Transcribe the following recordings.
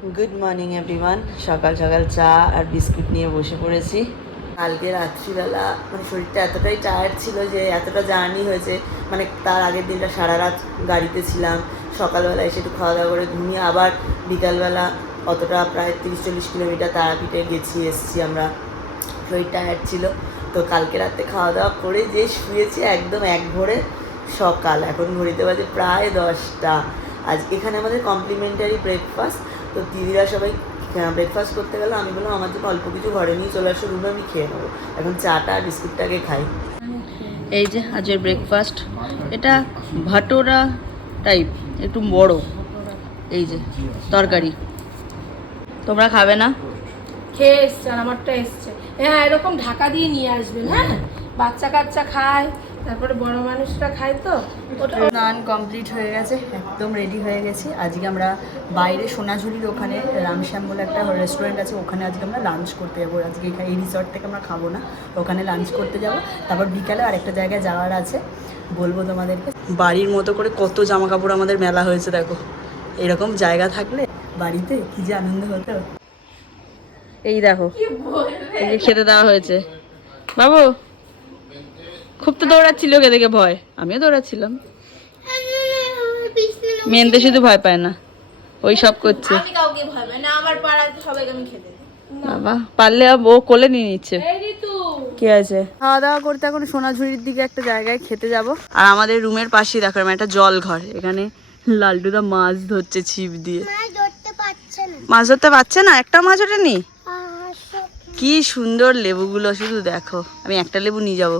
Good morning everyone সকাল সকাল চা আর বিস্কুট নিয়ে বসে পড়েছি। কালকে রাত্রিবেলা মানে শরীরটা এতটাই টায়ার্ড ছিল যে, এতটা জার্নি হয়েছে। মানে তার আগের দিনটা সারা রাত গাড়িতে ছিলাম। সকালবেলা এসে একটু খাওয়া দাওয়া করে ঘুমিয়ে আবার বিকালবেলা অতটা প্রায় তিরিশ চল্লিশ কিলোমিটার তারাপীঠে গেছি, এসেছি আমরা। শরীর টায়ার্ড ছিল। তো কালকে রাতে খাওয়া দাওয়া করে যে শুয়েছি একদম এক ভোরে সকাল। এখন ঘড়িতে বাজে প্রায় দশটা। আজ এখানে আমাদের কমপ্লিমেন্টারি ব্রেকফাস্ট তো দিদিরা সবাই ব্রেকফাস্ট করতে গেলে। আমি বললাম আমার জন্য অল্প কিছু ঘরে নিয়ে চলে আসো রুমে আমি খেয়ে নেব। এখন চাটা আর বিস্কুটটাকে খাই। এই যে আজের ব্রেকফাস্ট এটা ভাটোরা টাইপ একটু বড়। এই যে তরকারি। তোমরা খাবে না? খেয়ে এসছে আর আমারটা এসছে। হ্যাঁ এরকম ঢাকা দিয়ে নিয়ে আসবেন হ্যাঁ? বাচ্চা কাচ্চা খায় তারপরে বড় মানুষরা খায় তো ওটা স্নান কমপ্লিট হয়ে গেছে একদম রেডি হয়ে গেছি। আজকে আমরা বাইরে সোনাঝুরির ওখানে রামশ্যাম বলে একটা রেস্টুরেন্ট আছে ওখানে আজকে আমরা লাঞ্চ করতে যাব। আজকে এখানে এই রিসর্ট থেকে আমরা খাব না ওখানে লাঞ্চ করতে যাব। তারপর বিকালে আরেকটা জায়গায় যাওয়ার আছে বলব তোমাদেরকে। বাড়ির মতো করে কত জামা কাপড় আমাদের মেলা হয়েছে দেখো। এরকম জায়গা থাকলে বাড়িতে কি যে আনন্দ হতো। এই দেখো খেতে দেওয়া হয়েছে। বাবু খুব তো দৌড়াচ্ছিল ওকে দেখে ভয়। আমিও দৌড়াচ্ছিলাম। মেনতে শুধু ভয় পায় না। ওই সব করছে। আমি কাউকে ভয় পাই না আমার পাড়ার সবাইকে আমি খেতে দিই। বাবা পারলে ও কোলে নিয়ে নিচ্ছে। এই কি আছে খাওয়া দাওয়া করতে এখন সোনাঝুরির দিকে একটা জায়গায় খেতে যাব। আর আমাদের রুমের পাশেই দেখো একটা জল ঘর। এখানে লালটুদা মাছ ধরছে ছিপ দিয়ে। মাছ ধরতে পারছে না। একটা মাছ ওঠেনি? কি সুন্দর লেবুগুলো শুধু দেখো। আমি একটা লেবু নিয়ে যাব।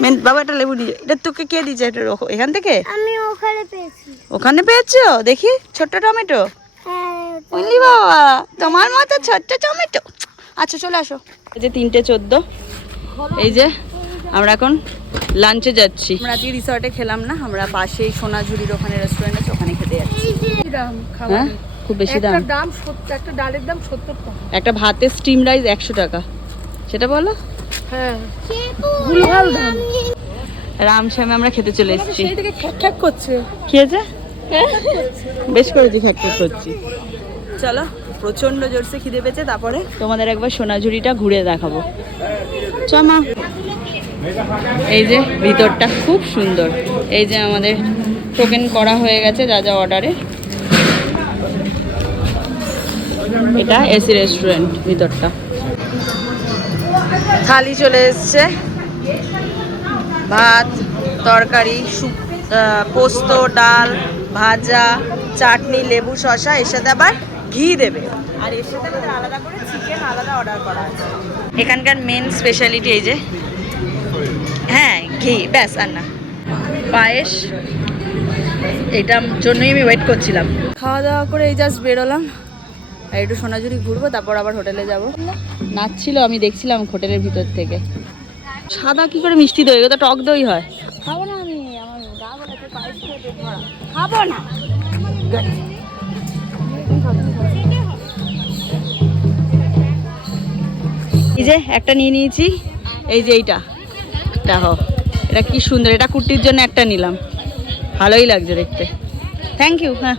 মেন বাবা একটা লেবু নিয়ে এটা তোকে কে দিয়েছে? এটা এখান থেকে? আমি ওখানে পেয়েছি। ওখানে পেয়েছ? দেখি ছোট্ট টমেটো? হ্যাঁ বুঝলি বাবা তোমার মতো ছোট্ট টমেটো। আচ্ছা চলে আসো। এই যে তিনটে চোদ্দ। এই যে আমরা এখন লাঞ্চে যাচ্ছি। আমরা আজকে রিসর্টে খেলাম না আমরা পাশেই সোনাঝুরির ওখানে রেস্টুরেন্ট আছে ওখানে খেতে যাচ্ছি। হ্যাঁ? খুব বেশি দাম একটা দাম? সত্তর একটা ডালের দাম সত্তর টাকা। একটা ভাতের স্টিম রাইস একশো টাকা। সেটা বলো। হ্যাঁ ভুলভাল রামশ্যামে আমরা খেতে চলে এসেছি। খ্যাক খ্যাক করছে। বেশ করেছি। চলো প্রচণ্ড জোরসে খিদে পেয়েছে তারপরে? তোমাদের একবার সোনাঝুরিটা ঘুরে দেখাবো। চমা এই যে ভিতরটা খুব সুন্দর। এই যে আমাদের টোকেন করা হয়ে গেছে যা যা অর্ডারে। এটা এসি রেস্টুরেন্ট ভিতরটা। থালি চলে এসছে। ভাত, তরকারি পোস্ত, ডাল, ভাজা, চাটনি, লেবু, শসা, এর সাথে আবার ঘি দেবে। আর এর সাথে আমাদের আলাদা করে চিকেন আলাদা অর্ডার করা আছে। এখানকার মেন স্পেশালিটি এই যে। হ্যাঁ ঘি, ব্যাস, আর না। পায়েস, এটার জন্যই আমি ওয়েট করছিলাম। খাওয়া দাওয়া করে এই জাস্ট বেরোলাম। আর একটু সোনাঝুরি ঘুরবো তারপর আবার হোটেলে যাব। নাচছিল আমি দেখছিলাম হোটেলের ভিতর থেকে। সাদা কি করে মিষ্টি দই তো টক দই হয়। খাব না আমি আমার। খাব না। এই যে একটা নিয়ে নিয়েছি। এই যে এইটা। দেখো এটা কি সুন্দর এটা কুর্তির জন্য একটা নিলাম। ভালোই লাগছে দেখতে। থ্যাংক ইউ হ্যাঁ।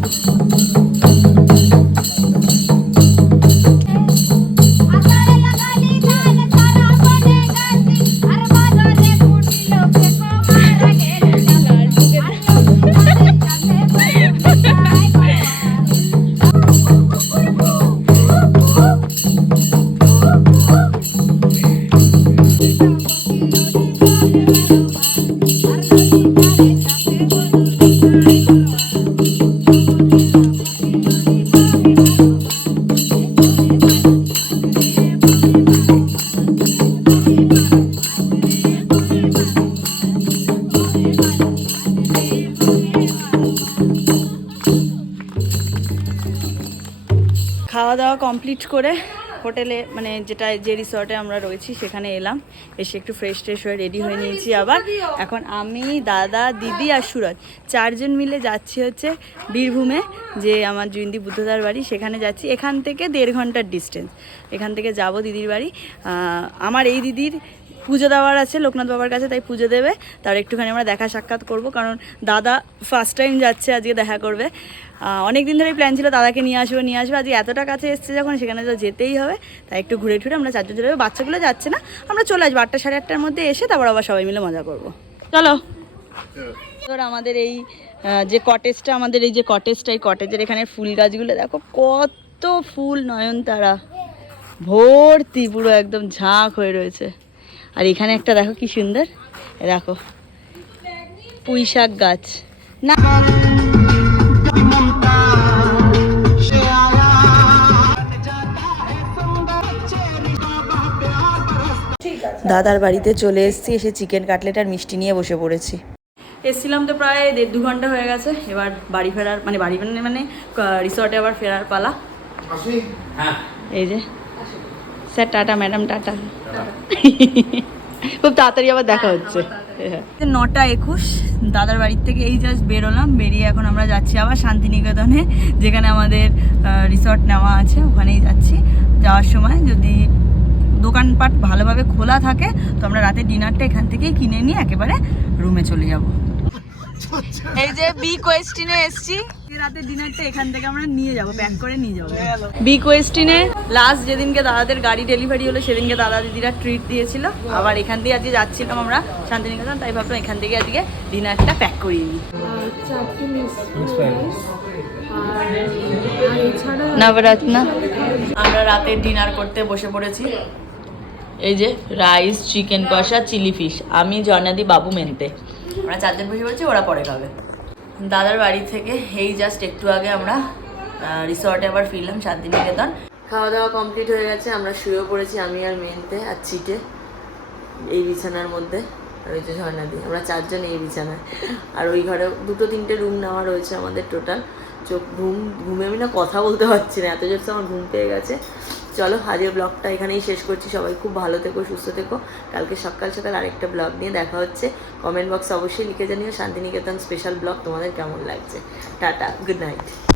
খাওয়া দাওয়া কমপ্লিট করে হোটেলে মানে যেটা যে রিসর্টে আমরা রয়েছি, সেখানে এলাম। এসে একটু ফ্রেশ ট্রেশ হয়ে রেডি হয়ে নিয়েছি আবার। এখন আমি, দাদা, দিদি আর সুরজ চারজন মিলে যাচ্ছি হচ্ছে বীরভূমে, যে আমার জয়ন্তী বুদ্ধদার বাড়ি, সেখানে যাচ্ছি। এখান থেকে দেড় ঘণ্টার ডিস্টেন্স এখান থেকে যাব দিদির বাড়ি। আমার এই দিদির পুজো দেওয়ার আছে, লোকনাথ বাবার কাছে তাই পুজো দেবে। তার একটুখানি আমরা দেখা সাক্ষাৎ করব, কারণ দাদা ফার্স্ট টাইম যাচ্ছে, আজকে দেখা করবে। অনেক দিন ধরেই প্ল্যান ছিল দাদাকে নিয়ে আসব নিয়ে আসব, আজকে এতটা কাছে এসছে যখন, সেখানে তো যেতেই হবে। তাই একটু ঘুরে টুরে আমরা চারজন যাব। বাচ্চাগুলো যাচ্ছে না, আমরা চলে আসব। আটটা সাড়ে আটটার মধ্যে এসে তারপর আবার সবাই মিলে মজা করব। চলো। তোর আমাদের এই যে কটেজটা আমাদের এই যে কটেজটা এই কটেজের এখানে ফুল গাছগুলো, দেখো কত ফুল নয়নতারা। ভর্তি, পুরো একদম ঝাঁক হয়ে রয়েছে। আর এখানে একটা দেখো কি সুন্দর। দেখো পুঁই শাক গাছ। না দাদার বাড়িতে চলে এসেছি এসে চিকেন কাটলেট আর মিষ্টি নিয়ে বসে পড়েছি। এসছিলাম তো প্রায় দেড় দু ঘণ্টা হয়ে গেছে এবার বাড়ি ফেরার মানে বাড়ি মানে মানে রিসর্টে আবার ফেরার পালা। এই যে। Sir tata madam tata. খুব তাড়াতাড়ি আবার দেখা হচ্ছে। হ্যাঁ। নটা একুশ দাদার বাড়ির থেকে এই জাস্ট বেরোলাম বেরিয়ে এখন আমরা যাচ্ছি আবার শান্তিনিকেতনে যেখানে আমাদের রিসর্ট নেওয়া আছে ওখানেই যাচ্ছি। যাওয়ার সময় যদি দোকানপাট ভালোভাবে খোলা থাকে তো আমরা রাতে ডিনারটা এখান থেকেই কিনে নিয়ে একেবারে রুমে চলে যাব। এই যে বি কোয়েস্টিনে এসছি। রাতে ডিনারটা এখান থেকে আমরা নিয়ে যাব প্যাক করে নিয়ে যাব। বি কোয়েস্টিনে লাস্ট যেদিনকে দাদাদের গাড়ি ডেলিভারি হলো সেদিনকে দাদা দিদিরা ট্রিট দিয়েছিল। আবার এখান দিয়ে আজকে যাচ্ছিলাম আমরা শান্তিনিকেতন তাই ভাবলাম এখান থেকে আজকে ডিনারটা প্যাক করিয়ে নিই। নবরত্ন। আমরা রাতে ডিনার করতে বসে পড়েছি। এই যে রাইস চিকেন কষা চিলি ফিশ আমি জর্নাদি বাবু মেনতে। আমরা চারজন বসে পড়েছি ওরা পরে খাবে। দাদার বাড়ি থেকে, এই জাস্ট একটু আগে আমরা রিসর্টে আবার ফিরলাম, শান্তিনিকেতন। খাওয়া দাওয়া কমপ্লিট হয়ে গেছে, আমরা শুয়েও পড়েছি, আমি আর মেনতে, আর চিটে, এই বিছানার মধ্যে, আর ওই যে ঝর্ণাদি আমরা চারজন এই বিছানায়। আর ওই ঘরে দুটো তিনটে রুম নেওয়া রয়েছে আমাদের টোটাল চোখ ঘুম, ঘুমে আমি না কথা বলতে পারছি না, এত জোরসে আমার ঘুম পেয়ে গেছে। চলো আজকের ব্লগটা এখানেই শেষ করছি। সবাই খুব ভালো থেকো, সুস্থ থেকো। কালকে সকাল সকাল আরেকটা ব্লগ নিয়ে দেখা হচ্ছে। কমেন্ট বক্সে অবশ্যই লিখে জানিও। শান্তিনিকেতন স্পেশাল ব্লগ তোমাদের কেমন লাগছে? Tata good night